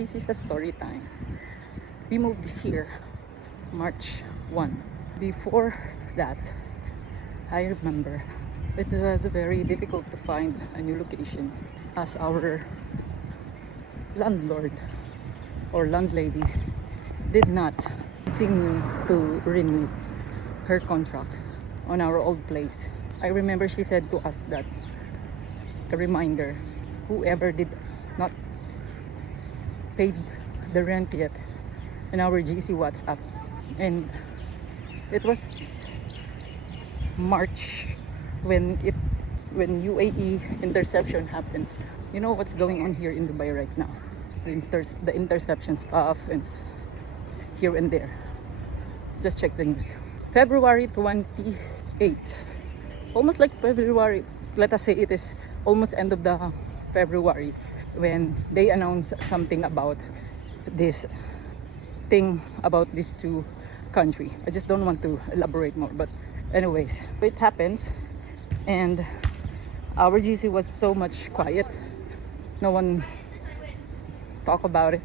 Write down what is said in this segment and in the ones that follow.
this is a story time. We moved here March 1. Before that, I remember it was very difficult to find a new location as our landlord or landlady did not continue to renew her contract on our old place. I remember she said to us that a reminder, whoever did not paid the rent yet in our GC WhatsApp. And it was March when UAE interception happened. You know what's going on here in Dubai right now, the interception stuff and here and there. Just check the news. February 28, almost like February, let us say it is almost end of the February when they announced something about this thing about these two countries. I just don't want to elaborate more, but anyways, it happens and our GC was so much quiet. No one talk about it,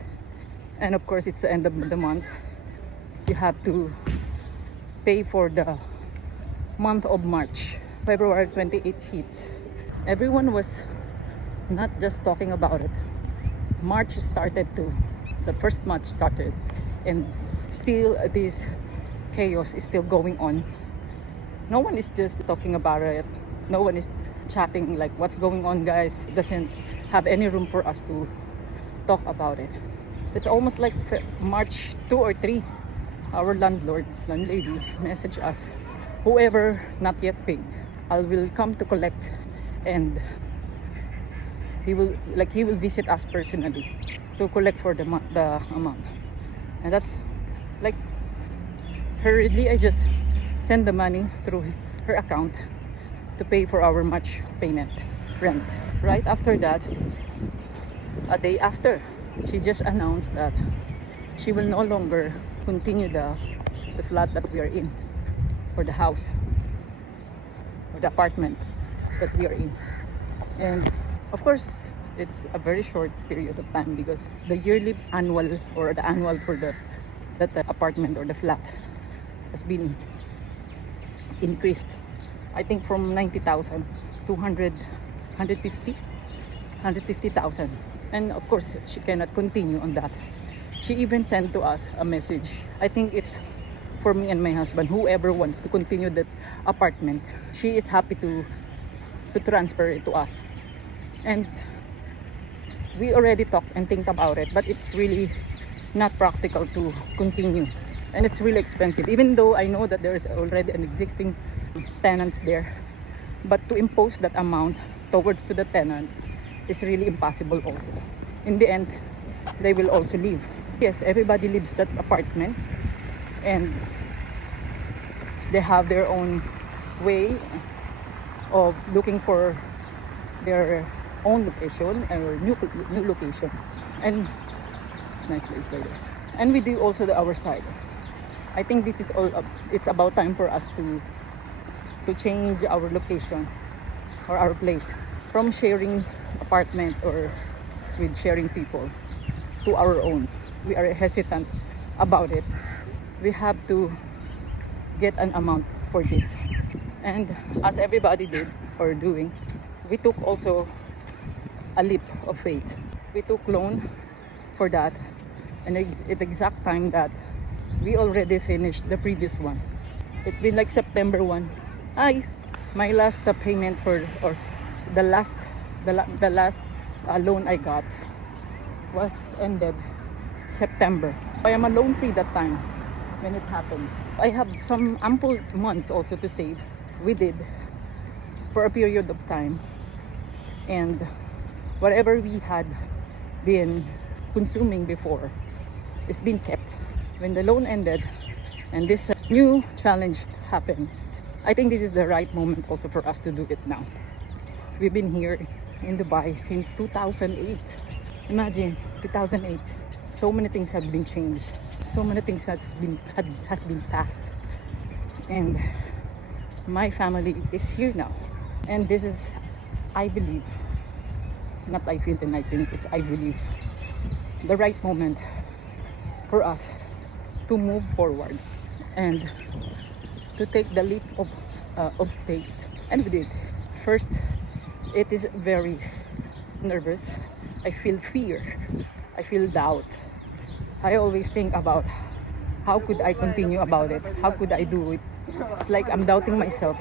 and of course it's the end of the month. You have to pay for the month of March. February 28 hits. Everyone was not just talking about it. March started too. The first month started, and still this chaos is still going on. No one is just talking about it. No one is chatting like what's going on, guys. It doesn't have any room for us to talk about it. It's almost like March 2 or 3. Our landlady messaged us, whoever not yet paid, I will come to collect, and he will visit us personally to collect for the amount. And that's like hurriedly I just send the money through her account to pay for our March payment rent. Right after that, a day after, she just announced that she will no longer continue the flat that we are in, or the house or the apartment that we are in. And of course it's a very short period of time because the annual for that apartment or the flat has been increased, I think from 90,000 to 150,000. And of course she cannot continue on that. She even sent to us a message. I think it's for me and my husband, whoever wants to continue that apartment, she is happy to transfer it to us. And we already talked and think about it, but it's really not practical to continue, and it's really expensive, even though I know that there is already an existing tenants there. But to impose that amount towards to the tenant is really impossible also. In the end, they will also leave. Yes, everybody leaves that apartment and they have their own way of looking for their own location or new location. And it's a nice place by there. And we do also our side. I think this is all it's about time for us to change our location or our place from sharing apartment or with sharing people to our own. We are hesitant about it. We have to get an amount for this, and as everybody did or doing, we took also a leap of faith. We took loan for that, and at the exact time that we already finished the previous one. It's been like September 1. My last payment for, or the last loan I got was ended September. I am alone free that time when it happens. I have some ample months also to save. We did for a period of time, and whatever we had been consuming before is being kept. When the loan ended and this new challenge happens, I think this is the right moment also for us to do it now. We've been here in Dubai since 2008. Imagine 2008. So many things have been changed. So many things has been passed. And my family is here now. And this is, I believe, not I feel and I think, it's I believe, the right moment for us to move forward and to take the leap of faith. And we did. First, it is very nervous. I feel fear. I feel doubt. I always think about how could I continue about it? How could I do it? It's like I'm doubting myself,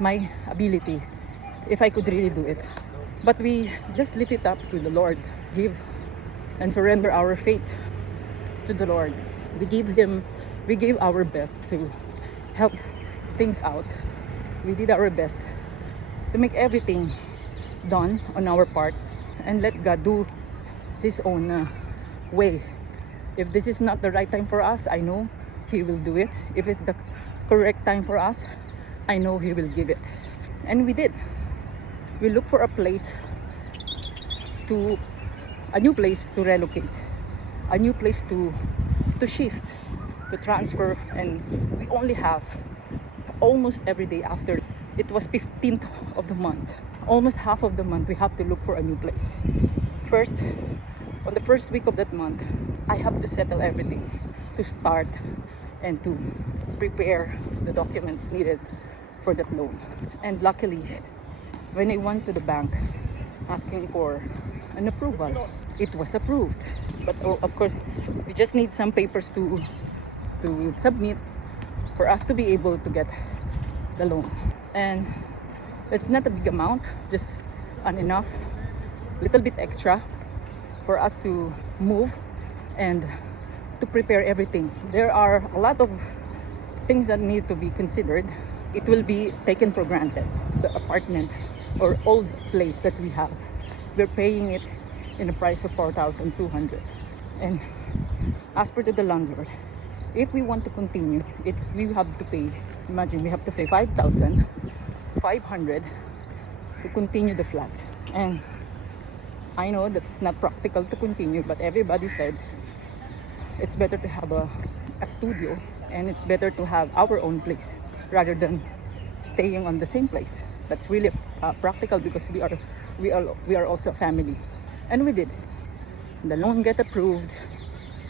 my ability, if I could really do it. But we just lift it up to the Lord, give and surrender our faith to the Lord. We gave our best to help things out. We did our best to make everything done on our part and let God do His own way. If this is not the right time for us, I know He will do it. If it's the correct time for us, I know He will give it. And we did. We looked for a new place to relocate, a new place to shift, to transfer, and we only have almost every day after it was 15th of the month, almost half of the month, we have to look for a new place. First, on the first week of that month, I have to settle everything, to start and to prepare the documents needed for that loan. And luckily, when I went to the bank asking for an approval, it was approved. But of course, we just need some papers to submit for us to be able to get the loan. And it's not a big amount, just enough, little bit extra for us to move and to prepare everything. There are a lot of things that need to be considered. It will be taken for granted. The apartment or old place that we have, we're paying it in a price of 4,200. And as per to the landlord, if we want to continue it, we have to pay, imagine we have to pay 5,500 to continue the flat. And I know that's not practical to continue, but everybody said it's better to have a studio, and it's better to have our own place rather than staying on the same place. That's really practical because we are also a family. And we did. The loan get approved.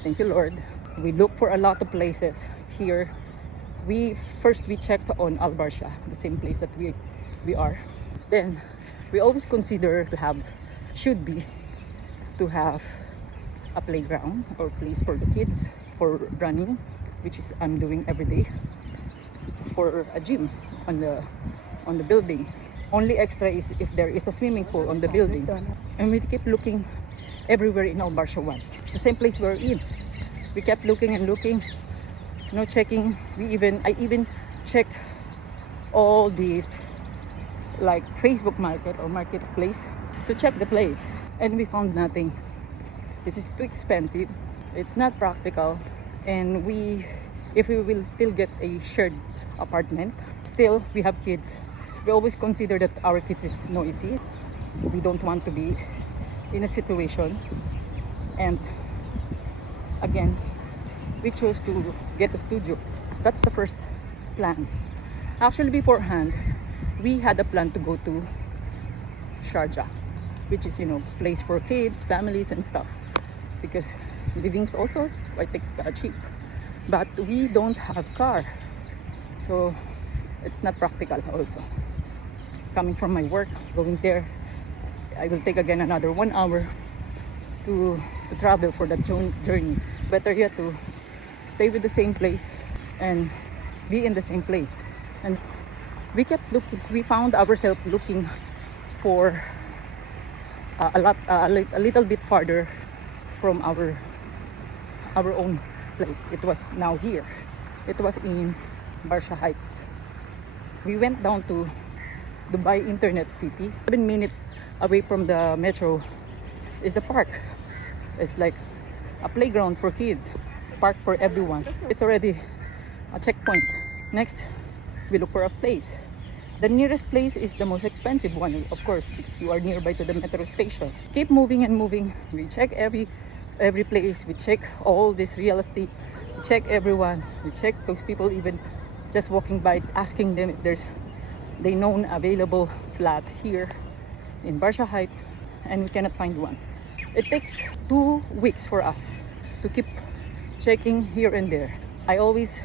Thank you, Lord. We looked for a lot of places here. We checked on Albarcia, the same place that we are. Then we always consider to have a playground or place for the kids for running, which is I'm doing every day, for a gym on the building. Only extra is if there is a swimming pool on the building. And we keep looking everywhere in Albarcia 1, the same place we're in. We kept looking and looking, checking. I even checked all these like Facebook Market or Marketplace to check the place, and we found nothing. This is too expensive. It's not practical, and if we will still get a shared apartment, still we have kids. We always consider that our kids is noisy. We don't want to be in a situation, and again, we chose to get a studio. That's the first plan. Actually, beforehand, we had a plan to go to Sharjah, which is place for kids, families and stuff, because living's also quite cheap. But we don't have car, so it's not practical also. Coming from my work, going there, I will take again another 1 hour to travel for that journey. Better yet to stay with the same place and be in the same place. And we kept looking. We found ourselves looking for a little bit farther from our own place. It was now here. It was in Barcia Heights. We went down to Dubai Internet City. 7 minutes away from the metro is the park. It's like a playground for kids, park for everyone. It's already a checkpoint. Next, we look for a place. The nearest place is the most expensive one, of course, because you are nearby to the metro station. Keep moving and moving. We check every place. We check all this real estate. We check everyone. We check those people even just walking by, asking them if they know an available flat here in Barcia Heights, and we cannot find one. It takes 2 weeks for us to keep checking here and there. I always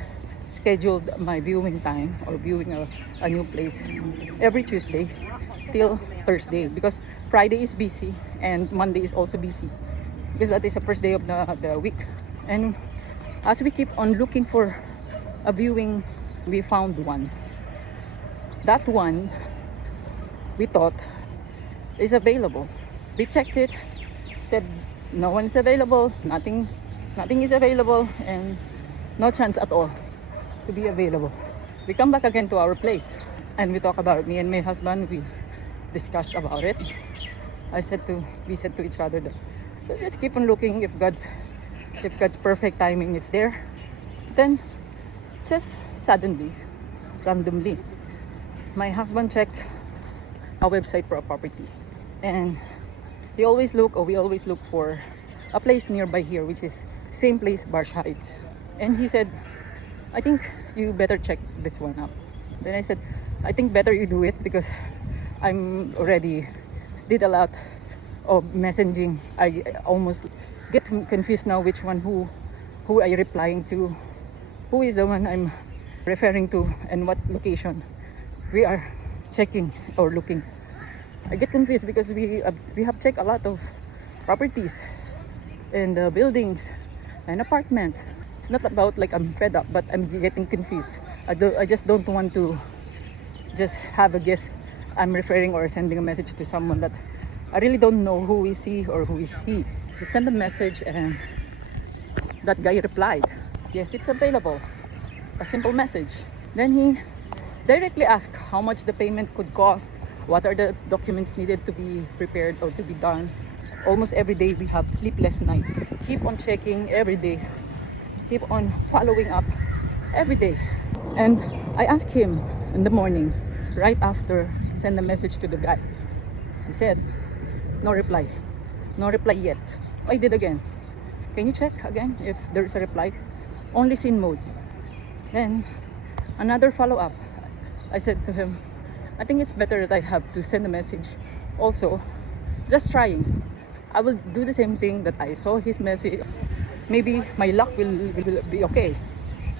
scheduled my viewing time or viewing a new place every Tuesday till Thursday, because Friday is busy and Monday is also busy because that is the first day of the week. And as we keep on looking for a viewing, we found one. That one we thought is available. We checked it, said no one is available, nothing is available, and no chance at all to be available. We come back again to our place and we talk about it. Me and my husband, we discussed about it. We said to each other that we'll just keep on looking if God's perfect timing is there. Then just suddenly, randomly, my husband checked a website for a property, and we always look for a place nearby here, which is same place, Barsh Heights. And he said, I think you better check this one out. Then I said, I think better you do it because I'm already did a lot of messaging. I almost get confused now which one who I replying to, who is the one I'm referring to, and what location we are checking or looking. I get confused because we have checked a lot of properties and buildings and apartments. It's not about like I'm fed up, but I'm getting confused. I just don't want to just have a guess. I'm referring or sending a message to someone that I really don't know who is he or who is he. He sent a message and that guy replied, yes, it's available. A simple message. Then he directly asked how much the payment could cost, what are the documents needed to be prepared or to be done. Almost every day we have sleepless nights. Keep on checking every day. Keep on following up every day. And I asked him in the morning, right after he sent a message to the guy. He said, no reply. No reply yet. I did again. Can you check again if there is a reply? Only seen mode. Then another follow-up. I said to him, I think it's better that I have to send a message. Also, just trying. I will do the same thing that I saw his message. Maybe my luck will be okay.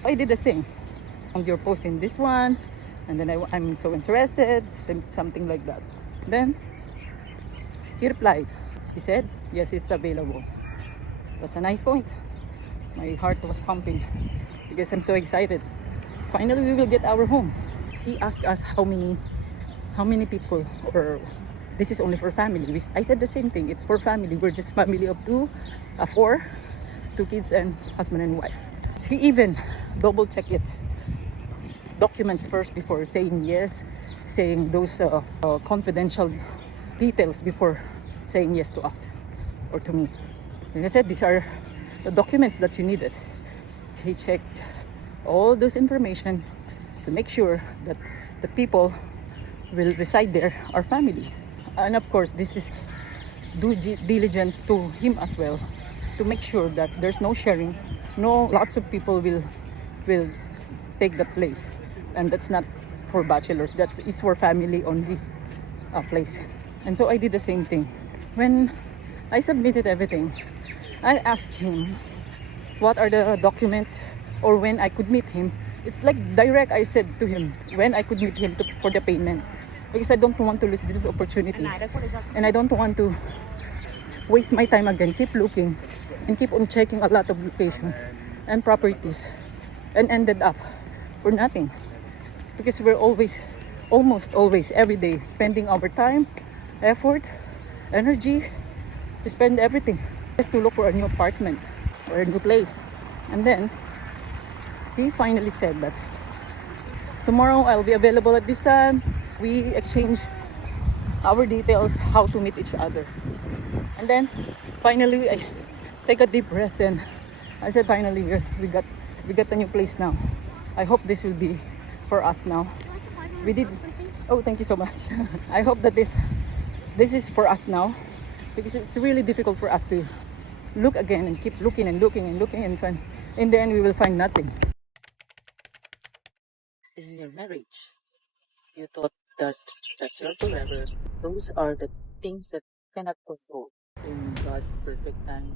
I did the same. And you're posting this one, and then I'm so interested, something like that. Then he replied. He said, yes, it's available. That's a nice point. My heart was pumping because I'm so excited. Finally, we will get our home. He asked us how many people, or this is only for family. I said the same thing. It's for family. We're just family of four, 2 kids and husband and wife. He even double checked it, documents first before saying yes, saying those confidential details before saying yes to us or to me. And I said, these are the documents that you needed. He checked all those information to make sure that the people will reside there are family. And of course, this is due diligence to him as well, to make sure that there's no sharing, no lots of people will take that place, and that's not for bachelors, that is for family only place. And so I did the same thing. When I submitted everything, I asked him what are the documents or when I could meet him. It's like direct. I said to him when I could meet him for the payment, because I don't want to lose this opportunity and I don't want to waste my time again, keep looking and keep on checking a lot of locations and properties and ended up for nothing, because we're almost always every day spending our time, effort, energy. We spend everything just to look for a new apartment or a new place. And then he finally said that tomorrow I'll be available at this time. We exchange our details, how to meet each other. And then finally I take a deep breath and I said, finally we got a new place now. I hope this will be for us now. We did. Oh, thank you so much. I hope that this is for us now, because it's really difficult for us to look again and keep looking and looking and looking, and in the end we will find nothing. In your marriage, you thought that that's your forever. Those are the things that cannot control. in God's perfect time.